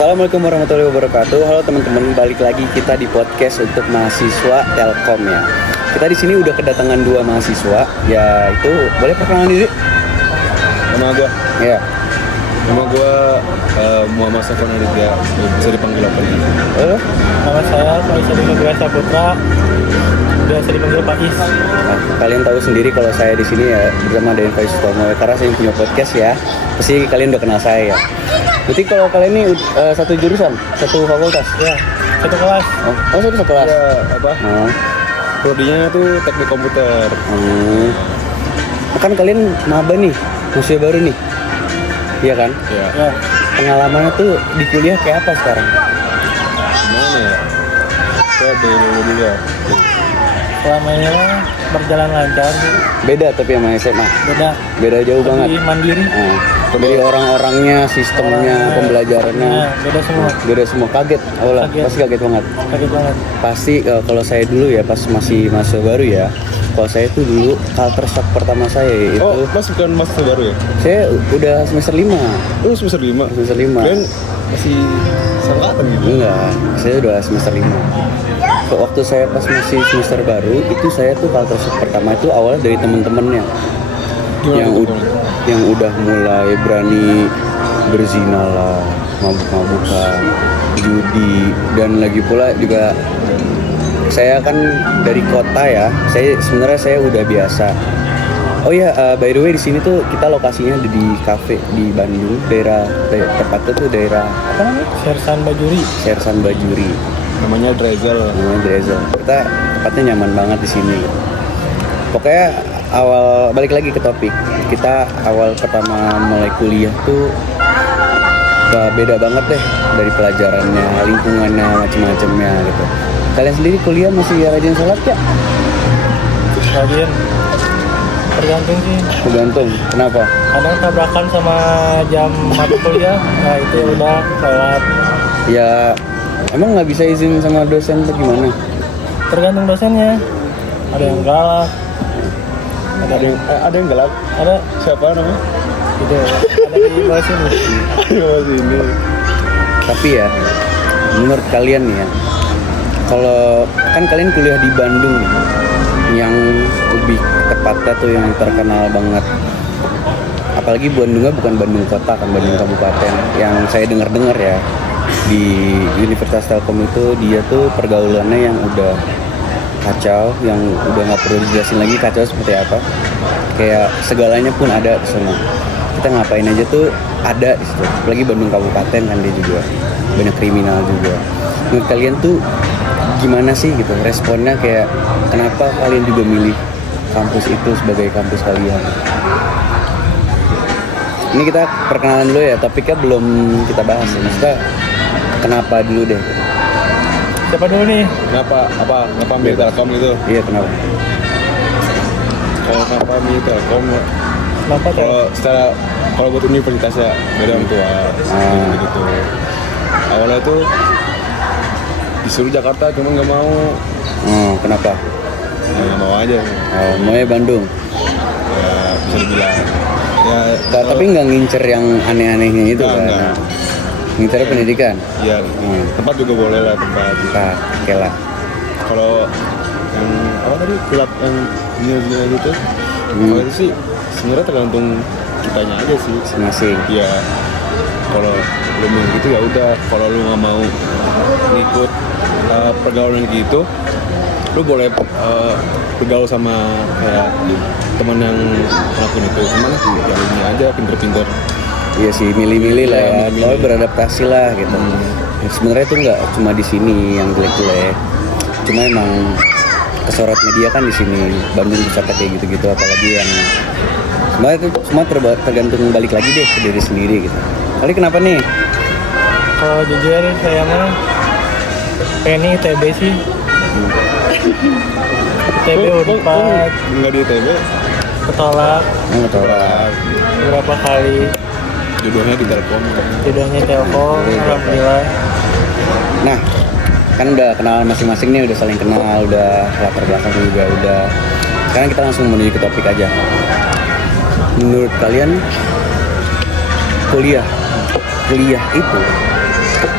Assalamualaikum warahmatullahi wabarakatuh. Halo teman-teman, balik lagi kita di podcast untuk mahasiswa Telkom ya. Kita di sini udah kedatangan 2 mahasiswa, yaitu boleh perkenalan diri? Nama gue? Ya. Nama gue Muhammad Safwan Aditya, bisa dipanggil apa nih? Nama saya Faisal Nugraha Saputra, biasa dipanggil Pak Is. Nah, kalian tahu sendiri kalau saya di sini ya bersama dengan Faiz Sutomo, karena saya punya podcast ya. Pasti kalian udah kenal saya ya. Berarti kalau kalian ini satu jurusan, satu fakultas? Ya, satu kelas. Oh satu kelas? Ya, apa? Oh. Prodinya tuh teknik komputer. Kan kalian maba nih, mahasiswa baru nih. Iya kan? Ya. Ya, Pengalamannya tuh di kuliah kayak apa sekarang? Gimana ya? Saya dari dulu ya. selama ini lah berjalan lancar. Beda tapi sama SMA. Beda jauh banget. Lebih mandiri. Dari orang-orangnya, sistemnya, pembelajarannya. Nah, beda semua. Kaget awalnya. Kaget. Pasti kaget banget. Kaget banget. Pasti kalau saya dulu ya pas masih mahasiswa baru ya. Kalau saya tuh dulu culture shock pertama saya itu. Oh, Mas bukan mahasiswa baru ya? Saya udah semester 5. Oh, semester 5. Semester 5. Kalian masih seangkatan gitu? Enggak, saya udah semester 5. Waktu saya pas masih semester baru itu saya tuh culture shock pertama itu awalnya dari teman-temannya yang udah mulai berani berzina lah, mabuk-mabukan, judi, dan lagi pula juga saya kan dari kota ya. Saya udah biasa. Oh ya, by the way di sini tuh kita lokasinya di kafe di Bandung, daerah tepatnya tuh daerah apa namanya? Sersan Bajuri. Namanya Drezel. Kita tempatnya nyaman banget di sini. Pokoknya balik lagi ke topik. Kita awal pertama mulai kuliah tuh beda banget deh dari pelajarannya, lingkungannya, macam-macamnya gitu. Kalian sendiri kuliah masih rajin sholat ya? Rajin. Tergantung sih. Tergantung. Kenapa? Kadang tabrakan sama jam mata kuliah, nah itu udah lewat. Ya emang nggak bisa izin sama dosen atau gimana? Tergantung dosennya. Ada yang galak. Ada yang galak? Ada. Siapa namanya? Gitu. Ada di bawah sini. Di bawah sini. Tapi ya, menurut kalian nih ya, kalau kan kalian kuliah di Bandung nih, yang lebih tepatnya tuh yang terkenal banget. Apalagi Bandungnya bukan Bandung kota kan, Bandung kabupaten. Yang saya dengar ya di Universitas Telkom itu dia tuh pergaulannya yang udah kacau, yang udah nggak perlu dijelasin lagi kacau seperti apa. Kayak segalanya pun ada di sana. Kita ngapain aja tuh ada di situ. Apalagi Bandung kabupaten kan dia juga banyak kriminal juga. Menurut kalian tuh gimana sih gitu responnya, kayak kenapa kalian juga milih kampus itu sebagai kampus kalian? Ini kita perkenalan dulu ya, topiknya belum kita bahas ya. Maksudnya kenapa dulu deh? Siapa dulu nih? Kenapa milih Telkom gitu? Iya, kenapa? Kalau kenapa milih Telkom? Kenapa tuh? Kalau buat universitas ya dari orang tua gitu. Awalnya tuh disuruh Jakarta cuma nggak mau. Kenapa? Ya nggak mau aja. Maunya Bandung. Ya bisa dibilang. Ya Tapi nggak ngincer yang aneh-anehnya itu kan? Enggak. Ngincernya pendidikan. Iya. Tempat juga boleh lah tempat. Oke lah. Kalau yang apa tadi pilot yang dunia gitu, kalau itu sih sebenarnya tergantung kitanya aja sih. Masing-masing. Iya. Kalau belum gitu ya udah. Kalau lu nggak mau ngikut pergaulan gitu, lu boleh bergaul sama kayak teman yang ngelakuin itu. Cuman ya lu ini aja pinter-pinter. Iya sih, milih-milih lah ya. Milih. Kalau beradaptasi lah gitu. Sebenarnya itu nggak cuma di sini yang jelek-jelek. Cuma emang kesorot media kan di sini. Bandung bisa kayak gitu-gitu, apalagi yang sebenarnya itu semua tergantung balik lagi deh ke diri sendiri gitu. Kali kenapa nih? Kalau jujur saya mah pengen ITB sih. ITB Unpad Nggak di ITB. ketolak Ketolak. beberapa kali. Jodohnya di Telkom. Jodohnya Telkom, alhamdulillah. Nah, kan udah kenal masing-masing nih, udah saling kenal, udah latar belakang juga udah. Sekarang kita langsung menuju ke topik aja. Menurut kalian kuliah itu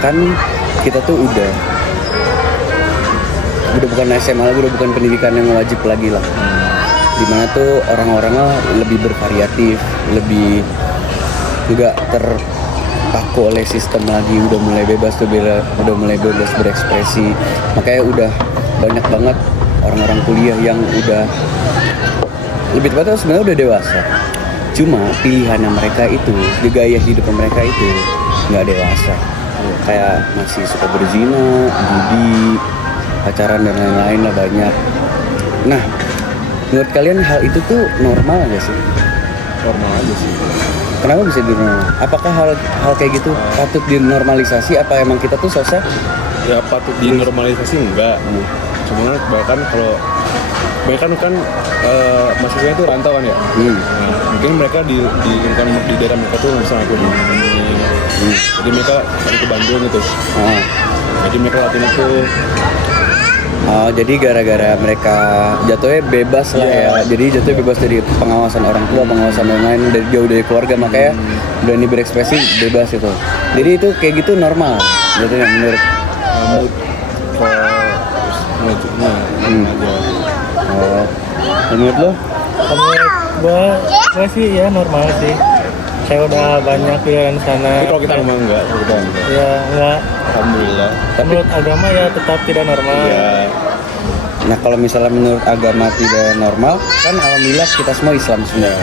kan kita tuh udah bukan SMA lagi, udah bukan pendidikan yang wajib lagi lah. Dimana tuh orang-orangnya lebih bervariatif, lebih nggak terpaku oleh sistem lagi, udah mulai bebas tuh, udah mulai bebas berekspresi. Makanya udah banyak banget orang-orang kuliah yang udah lebih tepatnya sebenarnya udah dewasa. Cuma pilihannya mereka itu, gaya hidup mereka itu nggak dewasa. Kayak masih suka berzina, judi, pacaran dan lain-lain lah banyak. Nah, menurut kalian hal itu tuh normal nggak sih? Normal aja sih. Kenapa bisa dinormal? Apakah hal kayak gitu patut dinormalisasi? Apa emang kita tuh sosok? Ya patut dinormalisasi enggak. Cuman bahkan kalau mereka kan mahasiswa itu rantau kan ya. Nah, mungkin mereka di lingkungan di daerah mereka tuh misalnya aku di jadi mereka lagi ke Bandung gitu. Jadi mereka latihan itu. Oh, jadi gara-gara mereka jatuhnya bebas lah ya. Jadi jatuhnya bebas dari pengawasan orang tua, pengawasan lain-lain, dari jauh dari keluarga, makanya berani berekspresi bebas itu. Jadi itu kayak gitu normal. Jatuhnya menurut mood aja. Oh, menurut lo? Menurut gua sih ya normal sih. Saya udah banyak pilihan sana. Tapi kalau kita memang enggak, kita enggak. Ya enggak. Alhamdulillah. Menurut agama ya tetap tidak normal. Ya, Nah, kalau misalnya menurut agama tidak normal, kan alhamdulillah kita semua Islam semua.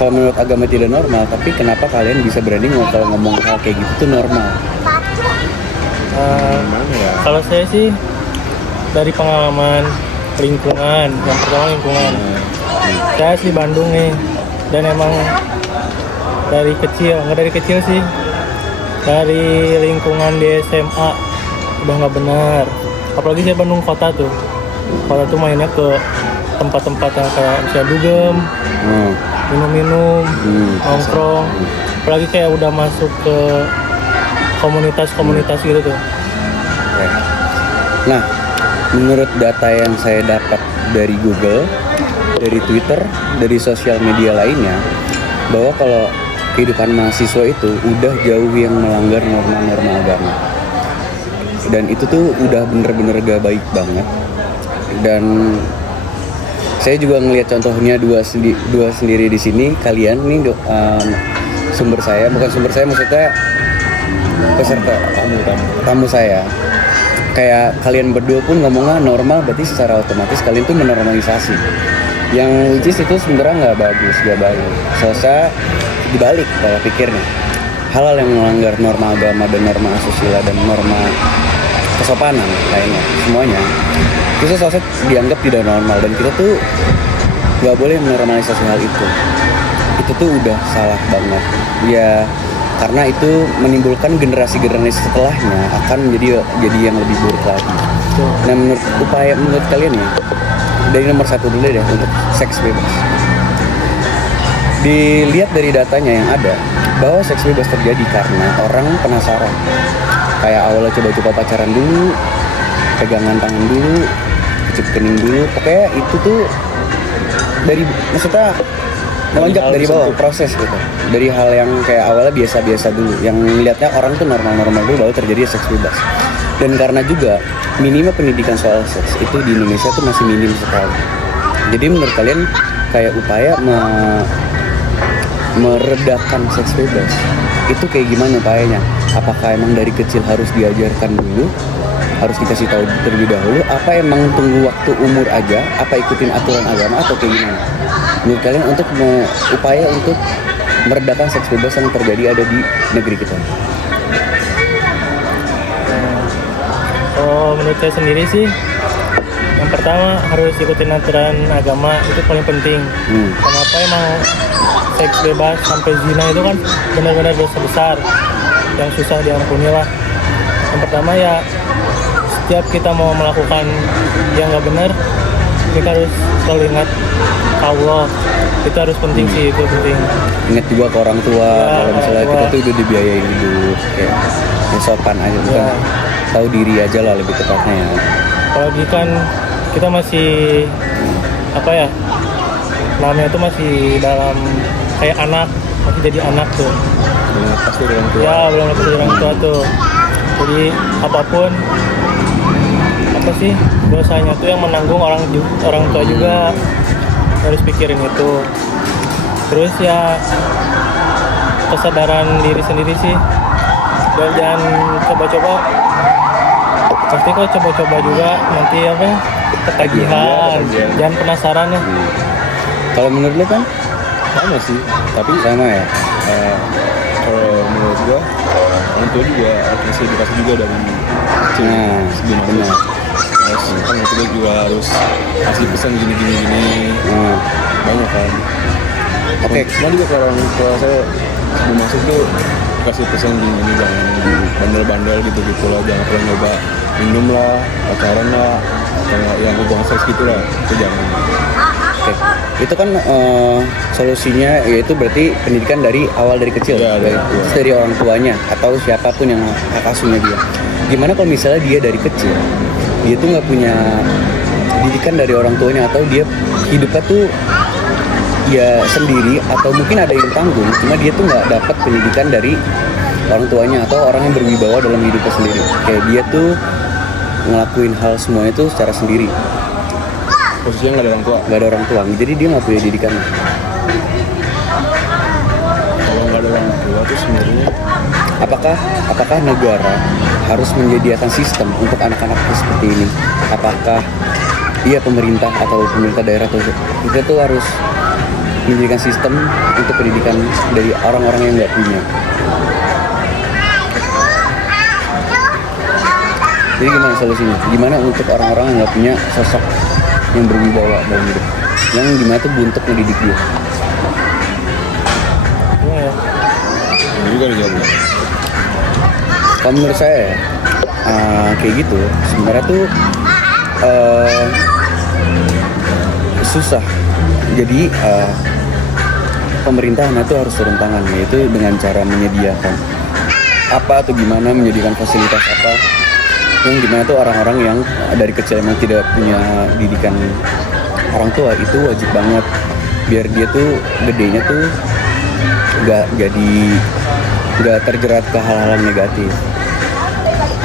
Kalau menurut agama tidak normal, tapi kenapa kalian bisa berani kalau ngomong hal kayak gitu tuh normal? gimana ya? Kalau saya sih dari pengalaman lingkungan, yang pertama lingkungan. Saya asli Bandung nih, dan emang dari kecil sih, dari lingkungan di SMA udah nggak benar. Apalagi saya Bandung kota tuh mainnya ke tempat-tempat yang kayak misalnya dugem, minum-minum, nongkrong. Apalagi kayak udah masuk ke komunitas-komunitas gitu tuh. Oke. Nah, menurut data yang saya dapat dari Google, dari Twitter, dari sosial media lainnya, bahwa kalau kehidupan mahasiswa itu udah jauh yang melanggar norma-norma agama. Dan itu tuh udah bener-bener gak baik banget. Dan saya juga ngelihat contohnya dua sendiri di sini. Kalian nih sumber saya, bukan sumber saya, maksudnya peserta tamu saya. Kayak kalian berdua pun ngomongnya normal, berarti secara otomatis kalian tuh menormalisasi. Yang which is itu sebenarnya nggak bagus, nggak baik. Soalnya dibalik kalau pikirnya, hal-hal yang melanggar norma agama dan norma asusila dan norma kesopanan lainnya, semuanya itu soalnya dianggap tidak normal, dan kita tuh nggak boleh menormalisasi hal itu. Itu tuh udah salah banget ya, karena itu menimbulkan generasi-generasi setelahnya akan jadi yang lebih buruk lagi. Nah, menurut kalian ya, dari nomor 1 dulu deh untuk seks bebas. Dilihat dari datanya yang ada, bahwa seks bebas terjadi karena orang penasaran. Kayak awalnya coba-coba pacaran dulu, pegangan tangan dulu, kecup kening dulu. Pokoknya itu tuh maksudnya melonjak dari bawah, proses gitu. Dari hal yang kayak awalnya biasa-biasa dulu, yang ngeliatnya orang tuh normal-normal dulu, baru terjadi seks bebas. Dan karena juga minimnya pendidikan soal seks itu di Indonesia tuh masih minim sekali. Jadi menurut kalian kayak upaya meredakan seks bebas itu kayak gimana upayanya? Apakah emang dari kecil harus diajarkan dulu, harus dikasih tahu terlebih dahulu, apa emang tunggu waktu umur aja, apa ikutin aturan agama atau kayak gimana? Menurut kalian untuk upaya untuk meredakan seks bebas yang terjadi ada di negeri kita? Oh, menurut saya sendiri sih, yang pertama harus ikutin aturan agama, itu paling penting. Kenapa emang seks bebas sampai zina itu kan benar-benar dosa besar yang susah diampuni lah. Yang pertama ya, setiap kita mau melakukan yang nggak benar, kita harus selalu ingat Allah. Itu harus penting sih, itu penting. Ingat juga ke orang tua, kalau misalnya kita tuh udah dibiayain hidup, kayak sopan aja, bukan tahu diri aja lah lebih tepatnya ya. Apalagi kan kita masih namanya itu masih dalam kayak anak, masih jadi anak tuh. pasti dari orang tua. Ya belum dapat dari orang tua tuh. Jadi apapun apa sih dosanya tuh yang menanggung orang tua juga, harus pikirin itu. Terus ya kesadaran diri sendiri sih, dan jangan coba-coba. Pasti kok coba-coba juga nanti apa ya, ketagihan. Jangan penasaran ya. Kalau menurut lu kan Sama sih, tapi sama ya. kalau menurut gua orang tua juga harus ngasih edukasi juga dari kecil Nah, sebelum benar. masuk. Terus kan orang tua juga harus kasih pesan gini Nah, banyak kan. Oke. Cuma juga kalau orang tua saya sebelum masuk tuh kasih pesan gini jangan bandel-bandel gitu lah, jangan pernah nyoba minum lah, pacaran lah, atau yang hubungan seks gitu lah, itu jangan. oke. Itu kan solusinya yaitu berarti pendidikan dari awal dari kecil. Iya, dari Terus tua. dari orang tuanya atau siapapun yang hak asuhnya dia. Gimana kalau misalnya dia dari kecil dia tuh nggak punya didikan dari orang tuanya atau dia hidupnya tuh ya sendiri atau mungkin ada yang tanggung, cuma dia tuh nggak dapat pendidikan dari orang tuanya atau orang yang berwibawa dalam hidupnya sendiri. Kayak dia tuh ngelakuin hal semuanya itu secara sendiri, Posisinya nggak ada orang tua. nggak ada orang tua, jadi dia nggak punya didikan. Kalau nggak ada orang tua tuh sebenarnya Apakah negara harus menyediakan sistem untuk anak-anak seperti ini? Apakah pemerintah atau pemerintah daerah atau kita tuh harus menyediakan sistem untuk pendidikan dari orang-orang yang nggak punya? Jadi gimana solusinya? Gimana untuk orang-orang yang nggak punya sosok yang berwibawa dalam hidup? Yang gimana tuh untuk mendidik dia? Gimana ya? ini juga dijawabnya. Kalau menurut saya ya, kayak gitu sebenarnya tuh susah. Jadi pemerintahnya tuh harus turun tangan, yaitu dengan cara menyediakan apa atau gimana, menyediakan fasilitas apa yang gimana tuh orang-orang yang dari kecil emang tidak punya didikan orang tua itu wajib banget biar dia tuh gedenya tuh nggak terjerat ke hal-hal yang negatif.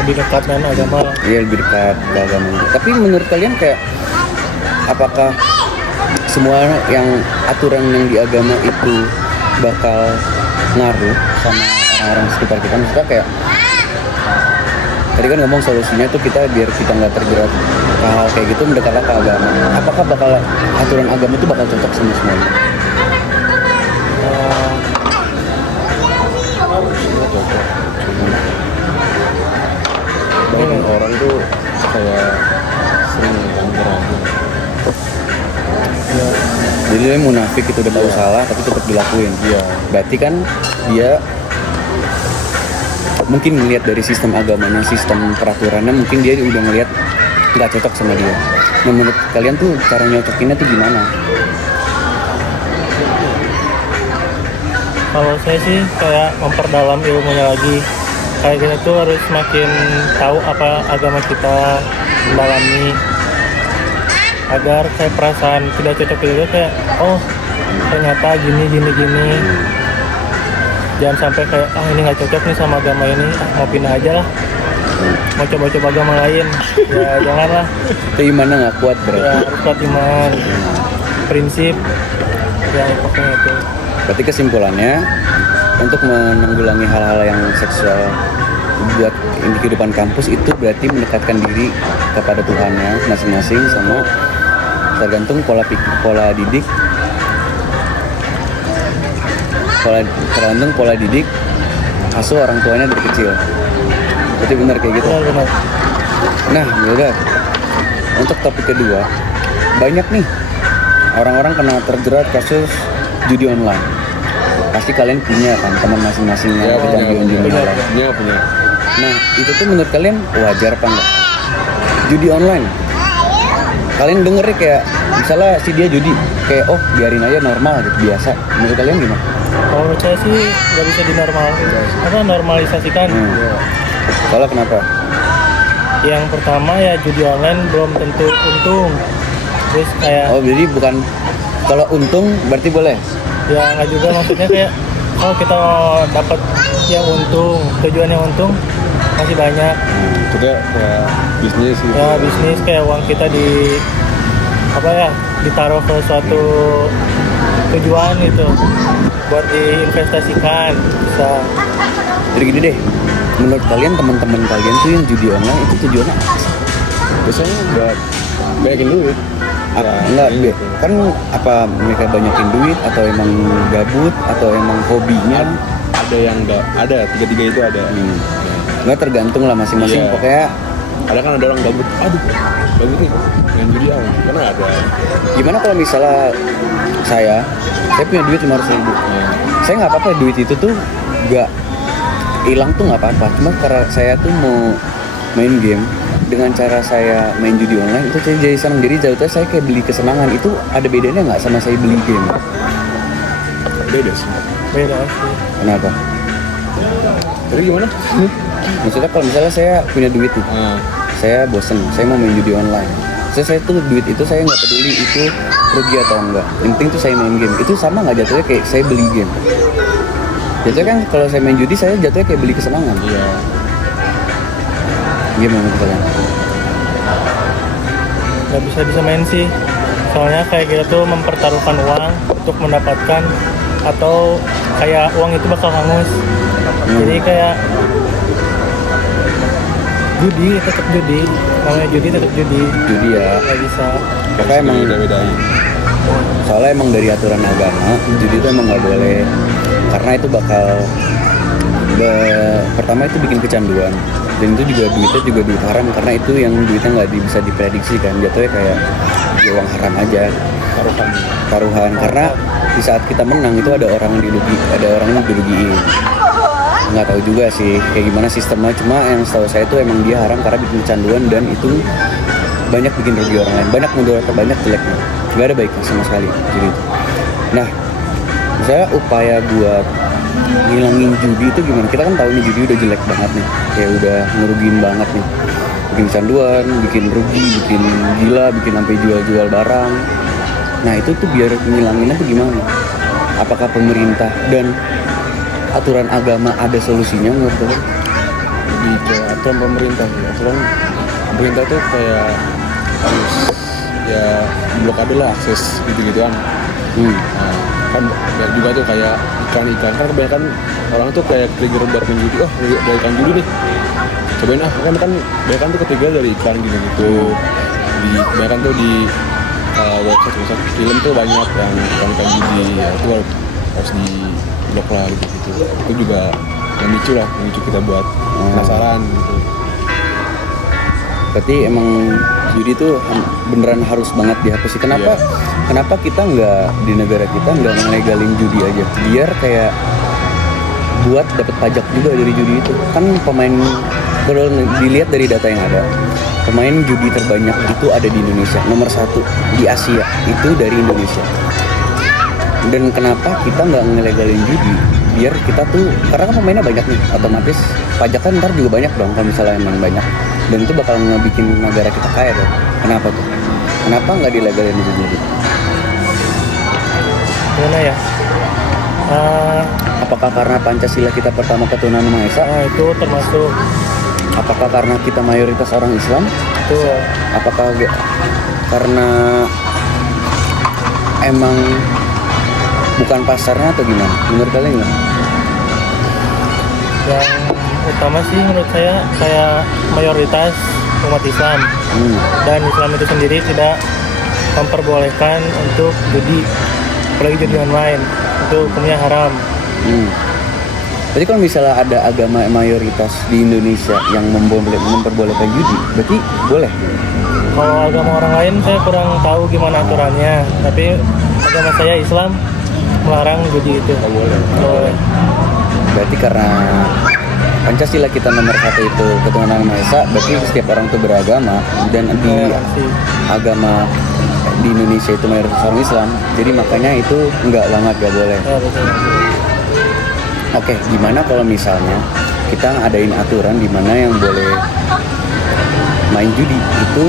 Lebih dekat dengan agama lah. Iya, lebih dekat ke agama. Tapi menurut kalian kayak apakah semua yang aturan yang di agama itu bakal ngaruh sama orang-orang sekitar kita? Maksudnya kayak tadi kan ngomong solusinya tuh kita biar kita nggak terjerat ke hal kayak gitu, mendekatlah ke agama. Apakah bakal aturan agama itu bakal cocok sama semuanya? Semua cocok. Banyak orang tuh kayak sering ragu. Jadi dia munafik itu udah tahu salah tapi tetap dilakuin. Iya. Berarti kan dia mungkin melihat dari sistem agamanya, sistem peraturannya, mungkin dia udah ngelihat nggak cocok sama dia. Nah, menurut kalian tuh cara nyocokinnya tuh gimana? Kalau saya sih kayak memperdalam ilmunya lagi. Kayak kita tuh harus makin tahu apa agama kita, mendalami agar kayak perasaan tidak cocok itu kayak oh ternyata gini. Jangan sampai kayak ini nggak cocok nih sama agama ini, mau pindah aja lah, mau coba-coba agama lain. Ya janganlah. Keimannya nggak kuat Ya berarti. harus kuat iman, prinsip, ya pokoknya itu. Berarti kesimpulannya untuk menanggulangi hal-hal yang seksual buat kehidupan kampus itu berarti mendekatkan diri kepada Tuhannya masing-masing, sama tergantung tergantung pola didik asuh orang tuanya dari kecil. Berarti benar kayak gitu. Benar-benar. Nah, yaudah. Untuk topik kedua, banyak nih orang-orang kena terjerat kasus judi online. Pasti kalian punya kan teman masing-masing yang kecanduan judi online. Punya punya. Nah, itu tuh menurut kalian wajar apa enggak? Judi online. Kalian dengernya kayak misalnya si dia judi, kayak oh biarin aja normal gitu, biasa. Menurut kalian gimana? Kalau menurut saya sih nggak bisa normalisasikan. Soalnya kenapa? Yang pertama ya judi online belum tentu untung. Terus kayak Oh, jadi bukan kalau untung berarti boleh. ya nggak juga, maksudnya kayak oh kita dapat yang untung, tujuan yang untung masih banyak. Kita kayak bisnis gitu. Ya bisnis kayak uang kita di apa ya, ditaruh ke suatu tujuan gitu buat diinvestasikan bisa. Jadi gini deh, menurut kalian teman-teman kalian tuh yang judi online itu tujuannya apa sih? Biasanya buat banyakin duit. Enggak, kan apa mereka banyakin duit atau emang gabut atau emang hobinya? Ada yang enggak, ada tiga-tiga itu ada. Nggak, tergantung lah masing-masing. Iya. Pokoknya Ada kan ada orang gabut, aduh gabut nih main judi karena ada. gimana kalau misalnya saya punya duit 500.000. Saya nggak apa-apa, duit itu tuh nggak hilang tuh nggak apa-apa. Cuma karena saya tuh mau main game dengan cara saya main judi online itu saya jadi senang. Jadi jatuhnya saya kayak beli kesenangan. Itu ada bedanya nggak sama saya beli game? Beda sih. Beda sih. Kenapa? Jadi gimana? Maksudnya kalau misalnya saya punya duit nih, saya bosen, saya mau main judi online. Saya tuh duit itu saya nggak peduli itu rugi atau enggak. Yang penting tuh saya main game. Itu sama nggak jatuhnya kayak saya beli game? Jatuhnya kan kalau saya main judi saya jatuhnya kayak beli kesenangan. Iya. Gimana menurut kalian? Nggak bisa main sih. Soalnya kayak kita tuh mempertaruhkan uang untuk mendapatkan, atau kayak uang itu bakal hangus. Jadi kayak judi tetap judi, namanya judi tetap judi. Judi ya. Nggak bisa. Pokoknya emang beda-bedain. soalnya emang dari aturan agama judi itu emang nggak boleh, karena itu bakal pertama itu bikin kecanduan, dan itu juga duitnya juga duit haram, karena itu yang duitnya nggak bisa diprediksi kan, jatuhnya kayak ya uang haram aja, taruhan. Karena di saat kita menang itu ada orang yang dirugiin. Nggak tahu juga sih kayak gimana sistemnya, cuma yang setahu saya itu emang dia haram karena bikin kecanduan, dan itu banyak bikin rugi orang lain, banyak mudaratnya, banyak jeleknya, nggak ada baiknya sama sekali jadi itu. Nah, misalnya upaya buat ngilangin judi itu gimana? Kita kan tahu nih judi udah jelek banget nih, kayak udah ngerugiin banget nih, bikin kecanduan, bikin rugi, bikin gila, bikin sampai jual-jual barang. Nah itu tuh biar ngilanginnya tuh gimana? Apakah pemerintah dan aturan agama ada solusinya menurut kalian? Lebih ke aturan pemerintah sih. Aturan pemerintah tuh kayak harus ya blokade lah akses gitu-gituan. Nah, kan banyak juga tuh kayak iklan-iklan, kan kebanyakan orang tuh kayak trigger dari main judi, dari iklan judi nih cobain kan kebanyakan tuh ketrigger dari iklan gitu kebanyakan tuh di website film tuh banyak yang iklan judi, ya itu harus di blok lah gitu. Itu juga memicu kita buat penasaran gitu. Berarti emang judi itu beneran harus banget dihapus. Kenapa? Iya. Kenapa kita nggak di negara kita nggak ngelegalin judi aja? Biar kayak buat dapat pajak juga dari judi itu. Kan pemain, kalau dilihat dari data yang ada, pemain judi terbanyak itu ada di Indonesia. Nomor 1 di Asia itu dari Indonesia. Dan kenapa kita nggak ngelegalin judi? Biar kita tuh, karena kan pemainnya banyak nih, otomatis pajaknya ntar juga banyak dong kalau misalnya emang banyak. Dan itu bakal ngebikin negara kita kaya dong. Kenapa tuh? Kenapa nggak dilegalin judi? Gimana ya? Apakah karena Pancasila kita pertama ketuhanan Maha Esa? Itu termasuk. Apakah karena kita mayoritas orang Islam? Itu Apakah karena emang bukan pasarnya atau gimana? Menurut kalian gimana? yang utama sih menurut saya kayak mayoritas umat Islam, dan Islam itu sendiri tidak memperbolehkan untuk judi, apalagi judi online, itu hukumnya haram. Berarti kalau misalnya ada agama mayoritas di Indonesia yang memperbolehkan judi, berarti boleh? Kalau agama orang lain saya kurang tahu gimana aturannya, tapi agama saya Islam melarang judi itu. Boleh. Berarti karena Pancasila kita nomor 1 itu ketuhanan Maha Esa, berarti setiap orang itu beragama, dan di agama di Indonesia itu mayoritas orang Islam, jadi makanya itu nggak boleh. Ya, betul. Oke, gimana kalau misalnya kita adain aturan di mana yang boleh main judi itu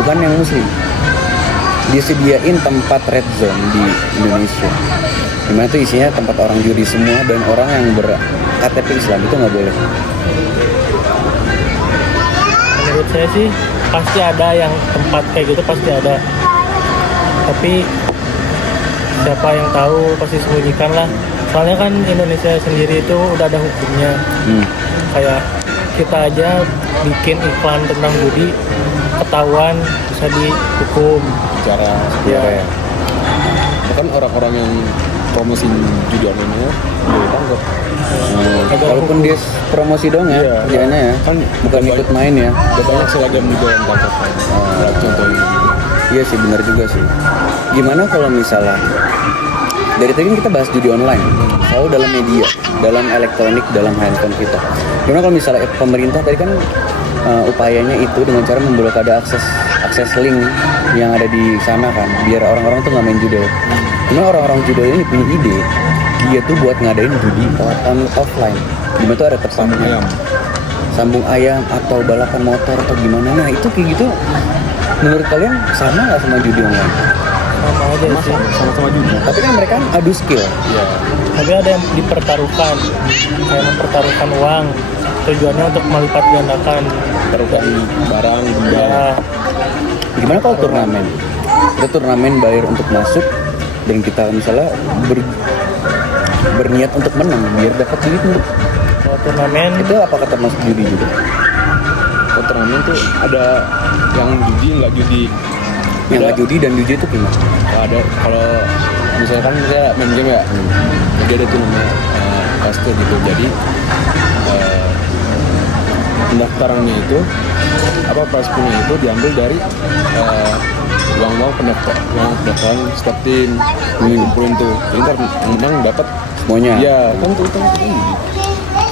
bukan yang muslim, disediain tempat red zone di Indonesia. Dimana tuh isinya tempat orang judi semua dan orang yang ber-KTP Islam itu nggak boleh. Menurut saya sih pasti ada yang tempat kayak gitu, pasti ada. Tapi siapa yang tahu, pasti sembunyikan lah. Soalnya kan Indonesia sendiri itu udah ada hukumnya. Kayak kita aja bikin iklan tentang judi, ketahuan bisa dihukum. Cara Ya. bahkan orang-orang yang promosi judi online nya udah ditangkap. Walaupun dia promosi dong ya, Iya. kerjaannya ya, Kan bukan ikut main ya. udah banyak seragam juga yang tangkap kan. Contohnya gitu. Iya sih, benar juga sih. Gimana kalau misalnya dari tadi kan kita bahas judi online, selalu dalam media, dalam elektronik, dalam handphone kita. Gimana kalau misalnya pemerintah tadi kan upayanya itu dengan cara memblokade akses link yang ada di sana kan, biar orang-orang tuh nggak main judul. Gimana orang-orang judul ini punya ide, dia tuh buat ngadain judi offline. Gimana tuh ada tempatnya, sambung ayam atau balapan motor atau gimana. Nah itu kayak gitu, menurut kalian sama nggak sama judi online? Sama aja sih. Sama-sama judi. Tapi kan mereka kan adu skill. Iya. Tapi ada yang dipertaruhkan, kayak mempertaruhkan uang, tujuannya untuk melipat gandakan. Taruhkan barang, benda. Ya, Gimana kalau turnamen? Kita turnamen bayar untuk masuk dan kita misalnya berniat untuk menang biar dapat duit. kalau turnamen Itu apakah termasuk judi juga? Kalau turnamen tuh ada yang judi, nggak judi. Yang nggak judi dan judi itu gimana? Kalau misalkan saya main game ya, jadi ada tuh namanya caster gitu. Jadi pendaftarannya itu prize poolnya itu diambil dari uang pendaftaran start team dikumpulin tuh. Jadi ntar yang menang dapat Semuanya. Iya, kan tuh judi.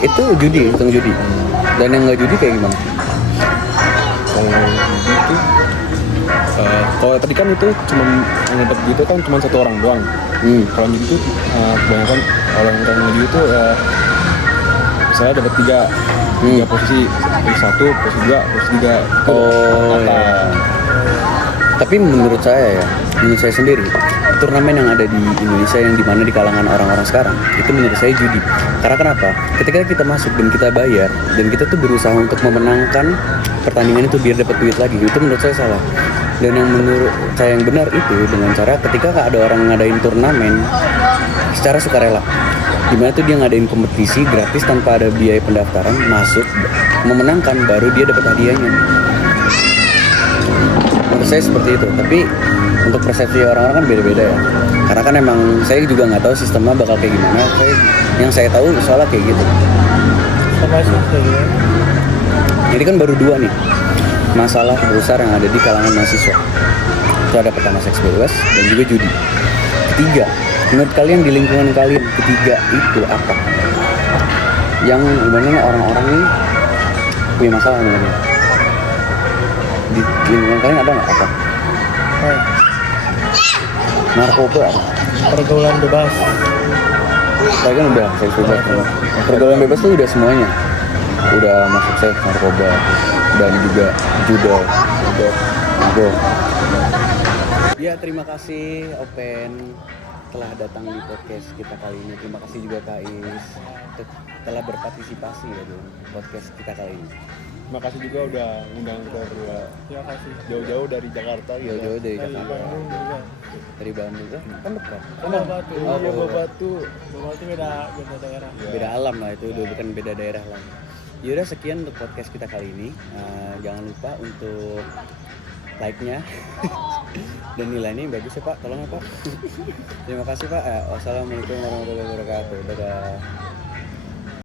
Itu judi, hitung judi. Dan yang nggak judi kayak gimana? Kalau judi itu kalau tadi kan itu cuma yang dapat gitu kan cuma satu orang doang. Kalau judi itu kebanyakan orang yang judi itu misalnya dapat tiga posisi, posisi 1, posisi 2, posisi 3. Oh ya. Tapi menurut saya sendiri, turnamen yang ada di Indonesia yang dimana di kalangan orang-orang sekarang itu menurut saya judi. Karena kenapa? Ketika kita masuk dan kita bayar dan kita tuh berusaha untuk memenangkan pertandingan itu biar dapat duit lagi, itu menurut saya salah. Dan yang menurut saya yang benar itu dengan cara ketika ada orang ngadain turnamen secara sukarela, dimana tuh dia ngadain kompetisi gratis tanpa ada biaya pendaftaran, masuk memenangkan baru dia dapat hadiahnya. Menurut saya seperti itu, tapi untuk persepsi orang-orang kan beda-beda ya. Karena kan emang saya juga nggak tahu sistemnya bakal kayak gimana. Yang saya tahu soalnya kayak gitu. sama sih kayak gitu. Jadi kan baru 2 nih masalah besar yang ada di kalangan mahasiswa. Itu ada pertama seks bebas dan juga judi. Ketiga, menurut kalian di lingkungan kalian ketiga itu apa? Yang sebenarnya orang-orang ini punya masalah dengan di lingkungan kalian ada nggak apa? Narkoba, Pergaulan bebas. saya kan udah seks bebas. Pergaulan bebas tuh udah semuanya. Udah masuk seks, narkoba, dan juga judo. Ya, terima kasih Open telah datang di podcast kita kali ini. Terima kasih juga Kak Is telah berpartisipasi ya di podcast kita kali ini. Terima kasih juga udah undang kita berdua Terima kasih. jauh-jauh dari Jakarta gitu. Jauh-jauh dari Dari Jakarta, Bandung juga. dari Bandung kan dekat. Batu. Oh, Iya, Batu. Batu. Batu beda daerah. Beda alam lah itu, udah bukan beda daerah lah. Yaudah, sekian untuk podcast kita kali ini. Jangan lupa untuk like-nya dan nilainya yang bagus ya Pak, tolong ya Pak. Terima kasih Pak. Wassalamualaikum warahmatullahi wabarakatuh. Dadah.